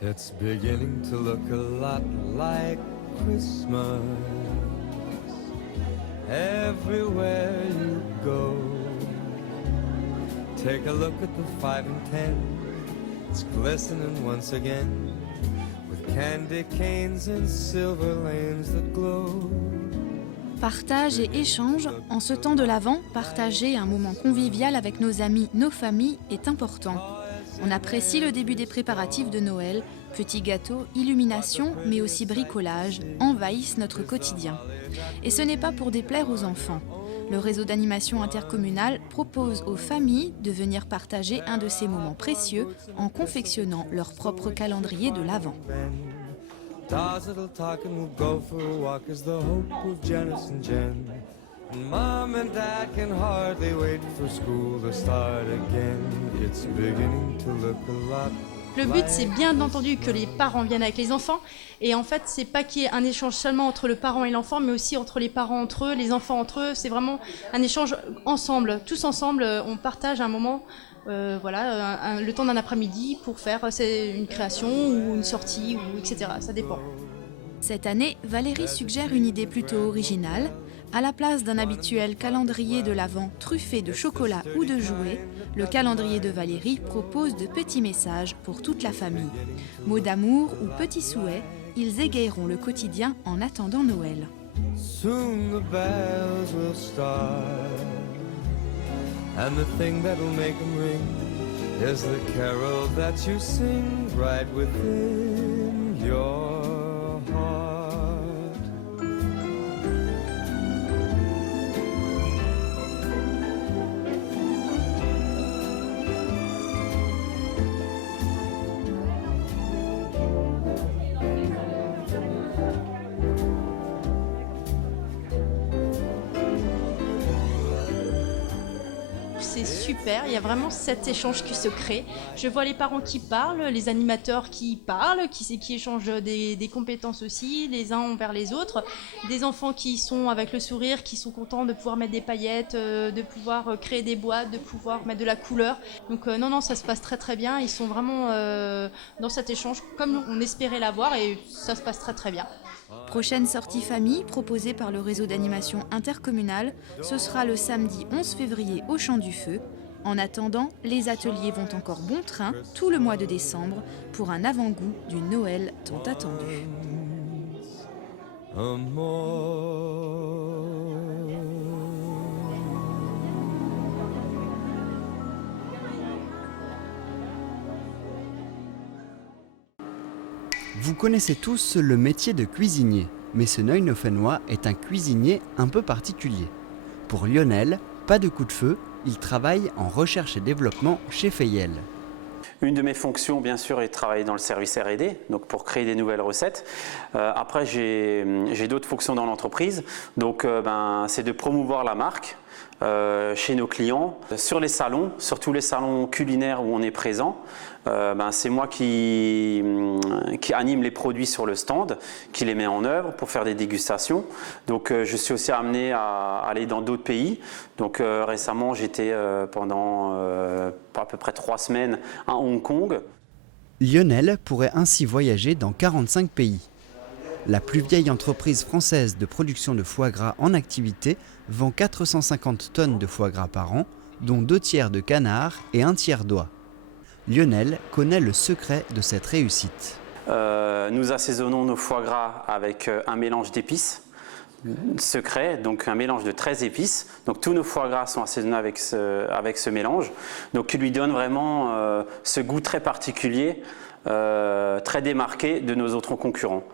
It's beginning to look a lot like Christmas everywhere you go. Take a look at the 5 and 10. It's glistening once again with candy canes and silver lanes that glow. Partage et échange, en ce temps de l'Avent, partager un moment convivial avec nos amis, nos familles est important. On apprécie le début des préparatifs de Noël, petits gâteaux, illuminations, mais aussi bricolage, envahissent notre quotidien. Et ce n'est pas pour déplaire aux enfants. Le réseau d'animation intercommunale propose aux familles de venir partager un de ces moments précieux en confectionnant leur propre calendrier de l'Avent. Dazzle talk and we'll go for a walk is the hope of Janice and Jen. And Mom and Dad can hardly wait for school to start again. It's beginning to look a lot. Le but, c'est bien entendu que les parents viennent avec les enfants. Et en fait, c'est pas qu'il y ait un échange seulement entre le parent et l'enfant, mais aussi entre les parents entre eux, les enfants entre eux. C'est vraiment un échange ensemble. Tous ensemble, on partage un moment, le temps d'un après-midi pour faire une création ou une sortie, ou etc. Ça dépend. Cette année, Valérie suggère une idée plutôt originale. À la place d'un habituel calendrier de l'Avent truffé de chocolat ou de jouets, le calendrier de Valérie propose de petits messages pour toute la famille. Mots d'amour ou petits souhaits, ils égayeront le quotidien en attendant Noël. Soon the bells will start, and the thing that'll make them ring is the carol that you sing right within your heart. C'est super, il y a vraiment cet échange qui se crée. Je vois les parents qui parlent, les animateurs qui parlent, qui échangent des compétences aussi, les uns envers les autres. Des enfants qui sont avec le sourire, qui sont contents de pouvoir mettre des paillettes, de pouvoir créer des boîtes, de pouvoir mettre de la couleur. Donc non, ça se passe très très bien. Ils sont vraiment dans cet échange comme on espérait l'avoir et ça se passe très très bien. Prochaine sortie famille proposée par le réseau d'animation intercommunale, ce sera le samedi 11 février au Champ du Feu. En attendant, les ateliers vont encore bon train tout le mois de décembre pour un avant-goût du Noël tant attendu. Vous connaissez tous le métier de cuisinier, mais ce Neuenhoffenois est un cuisinier un peu particulier. Pour Lionel, pas de coup de feu, il travaille en recherche et développement chez Fayel. Une de mes fonctions, bien sûr, est de travailler dans le service R&D, donc pour créer des nouvelles recettes. Après, j'ai d'autres fonctions dans l'entreprise, donc c'est de promouvoir la marque chez nos clients, sur les salons, surtout les salons culinaires où on est présent. C'est moi qui anime les produits sur le stand, qui les met en œuvre pour faire des dégustations. Donc je suis aussi amené à aller dans d'autres pays. Donc récemment j'étais pendant à peu près 3 semaines à Hong Kong. Lionel pourrait ainsi voyager dans 45 pays. La plus vieille entreprise française de production de foie gras en activité vend 450 tonnes de foie gras par an, dont 2 tiers de canard et 1 tiers d'oie. Lionel connaît le secret de cette réussite. Nous assaisonnons nos foie gras avec un mélange d'épices secret, donc un mélange de 13 épices. Donc tous nos foie gras sont assaisonnés avec ce mélange, donc qui lui donne vraiment ce goût très particulier, très démarqué de nos autres concurrents.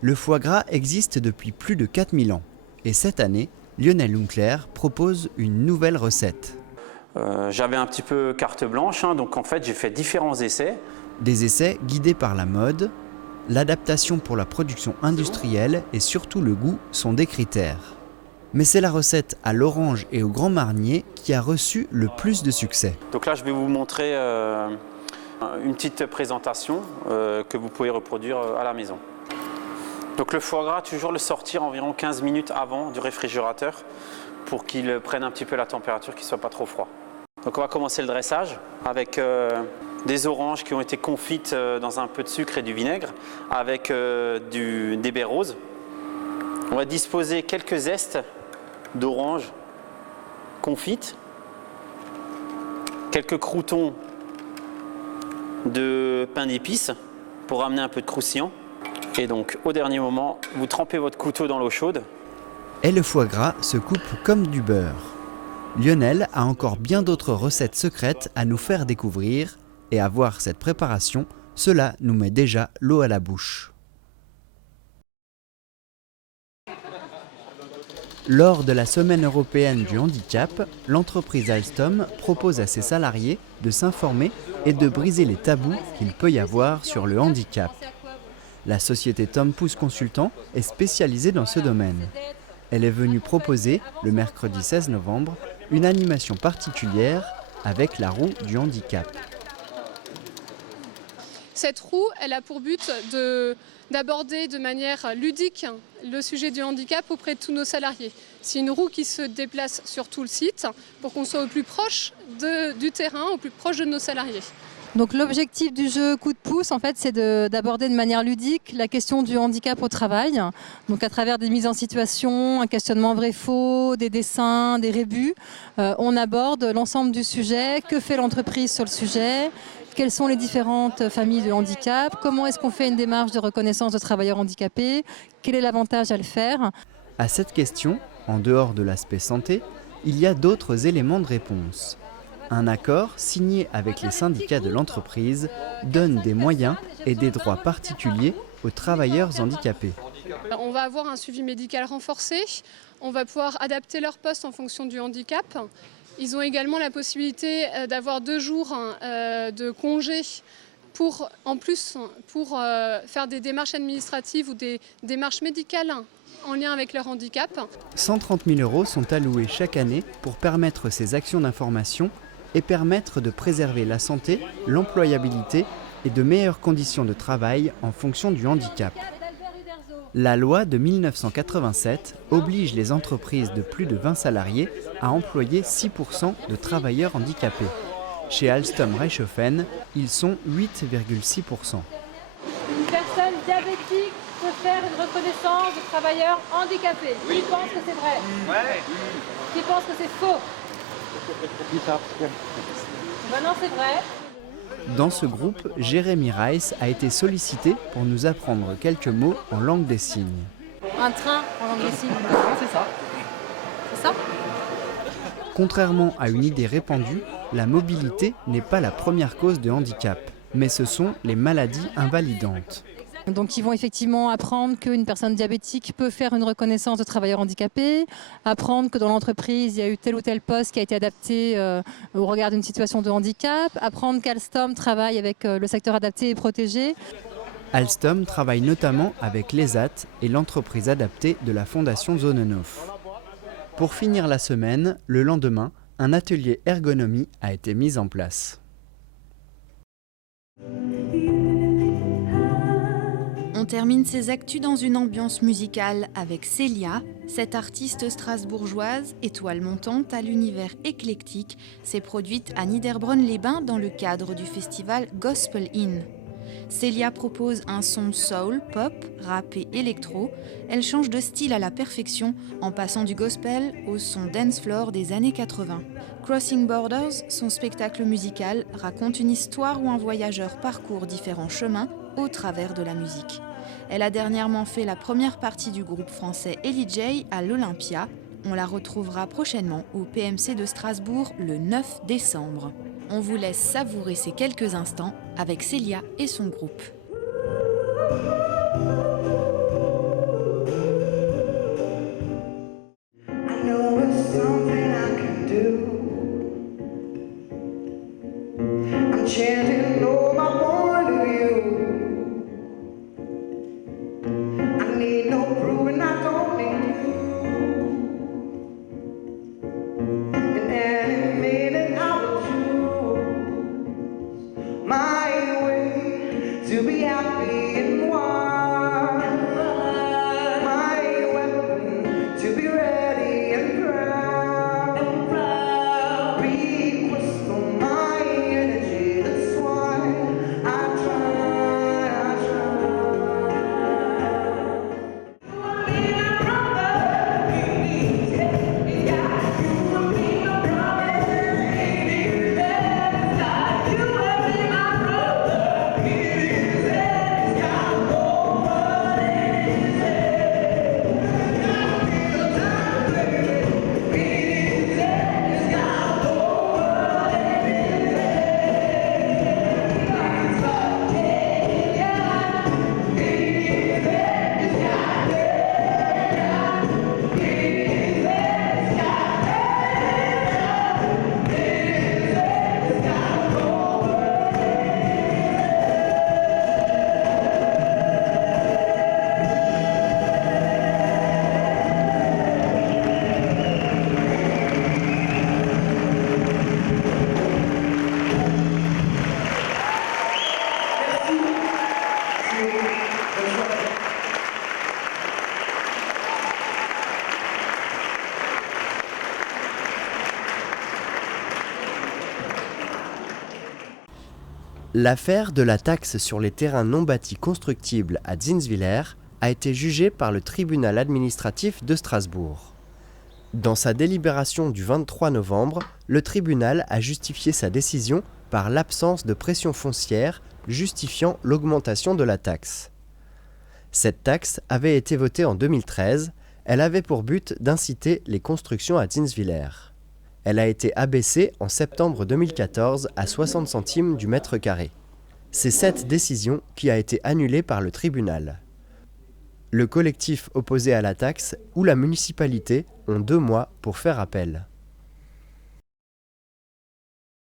Le foie gras existe depuis plus de 4000 ans. Et cette année, Lionel Hunkler propose une nouvelle recette. J'avais un petit peu carte blanche, donc en fait j'ai fait différents essais. Des essais guidés par la mode, l'adaptation pour la production industrielle et surtout le goût sont des critères. Mais c'est la recette à l'orange et au grand marnier qui a reçu le plus de succès. Donc là je vais vous montrer une petite présentation que vous pouvez reproduire à la maison. Donc le foie gras, toujours le sortir environ 15 minutes avant du réfrigérateur pour qu'il prenne un petit peu la température, qu'il ne soit pas trop froid. Donc on va commencer le dressage avec des oranges qui ont été confites dans un peu de sucre et du vinaigre avec des baies roses. On va disposer quelques zestes d'oranges confites, quelques croûtons de pain d'épices pour amener un peu de croustillant. Et donc au dernier moment, vous trempez votre couteau dans l'eau chaude. Et le foie gras se coupe comme du beurre. Lionel a encore bien d'autres recettes secrètes à nous faire découvrir, et à voir cette préparation, cela nous met déjà l'eau à la bouche. Lors de la Semaine européenne du handicap, l'entreprise Alstom propose à ses salariés de s'informer et de briser les tabous qu'il peut y avoir sur le handicap. La société Tom Pouce Consultant est spécialisée dans ce domaine. Elle est venue proposer, le mercredi 16 novembre, une animation particulière avec la roue du handicap. Cette roue, elle a pour but d'aborder de manière ludique le sujet du handicap auprès de tous nos salariés. C'est une roue qui se déplace sur tout le site pour qu'on soit au plus proche du terrain, au plus proche de nos salariés. Donc l'objectif du jeu Coup de pouce, en fait, c'est d'aborder de manière ludique la question du handicap au travail. Donc à travers des mises en situation, un questionnement vrai-faux, des dessins, des rébus, on aborde l'ensemble du sujet. Que fait l'entreprise sur le sujet ? Quelles sont les différentes familles de handicap? Comment est-ce qu'on fait une démarche de reconnaissance de travailleurs handicapés? Quel est l'avantage à le faire? À cette question, en dehors de l'aspect santé, il y a d'autres éléments de réponse. Un accord signé avec les syndicats de l'entreprise donne des moyens et des droits particuliers aux travailleurs handicapés. On va avoir un suivi médical renforcé, on va pouvoir adapter leur poste en fonction du handicap. Ils ont également la possibilité d'avoir 2 jours de congé pour faire des démarches administratives ou des démarches médicales en lien avec leur handicap. 130 000 € sont alloués chaque année pour permettre ces actions d'information et permettre de préserver la santé, l'employabilité et de meilleures conditions de travail en fonction du handicap. La loi de 1987 oblige les entreprises de plus de 20 salariés à employer 6% de travailleurs handicapés. Chez Alstom Reichshoffen, ils sont 8,6%. Une personne diabétique peut faire une reconnaissance de travailleurs handicapés. Qui pense que c'est vrai? Ouais. Qui pense que c'est faux? Non, c'est vrai. Dans ce groupe, Jérémy Reiss a été sollicité pour nous apprendre quelques mots en langue des signes. Un train en langue des signes. C'est ça. C'est ça? Contrairement à une idée répandue, la mobilité n'est pas la première cause de handicap, mais ce sont les maladies invalidantes. Donc ils vont effectivement apprendre qu'une personne diabétique peut faire une reconnaissance de travailleurs handicapés, apprendre que dans l'entreprise, il y a eu tel ou tel poste qui a été adapté au regard d'une situation de handicap, apprendre qu'Alstom travaille avec le secteur adapté et protégé. Alstom travaille notamment avec l'ESAT et l'entreprise adaptée de la Fondation Zonenhof. Pour finir la semaine, le lendemain, un atelier ergonomie a été mis en place. On termine ces actus dans une ambiance musicale avec Célia. Cette artiste strasbourgeoise, étoile montante à l'univers éclectique, s'est produite à Niederbronn-les-Bains dans le cadre du festival Gospel In. Célia propose un son soul, pop, rap et électro. Elle change de style à la perfection en passant du gospel au son dance floor des années 80. Crossing Borders, son spectacle musical, raconte une histoire où un voyageur parcourt différents chemins au travers de la musique. Elle a dernièrement fait la première partie du groupe français Ellie J à l'Olympia. On la retrouvera prochainement au PMC de Strasbourg le 9 décembre. On vous laisse savourer ces quelques instants avec Célia et son groupe. L'affaire de la taxe sur les terrains non bâtis constructibles à Zinswiller a été jugée par le tribunal administratif de Strasbourg. Dans sa délibération du 23 novembre, le tribunal a justifié sa décision par l'absence de pression foncière justifiant l'augmentation de la taxe. Cette taxe avait été votée en 2013, elle avait pour but d'inciter les constructions à Zinswiller. Elle a été abaissée en septembre 2014 à 60 centimes du mètre carré. C'est cette décision qui a été annulée par le tribunal. Le collectif opposé à la taxe ou la municipalité ont 2 mois pour faire appel.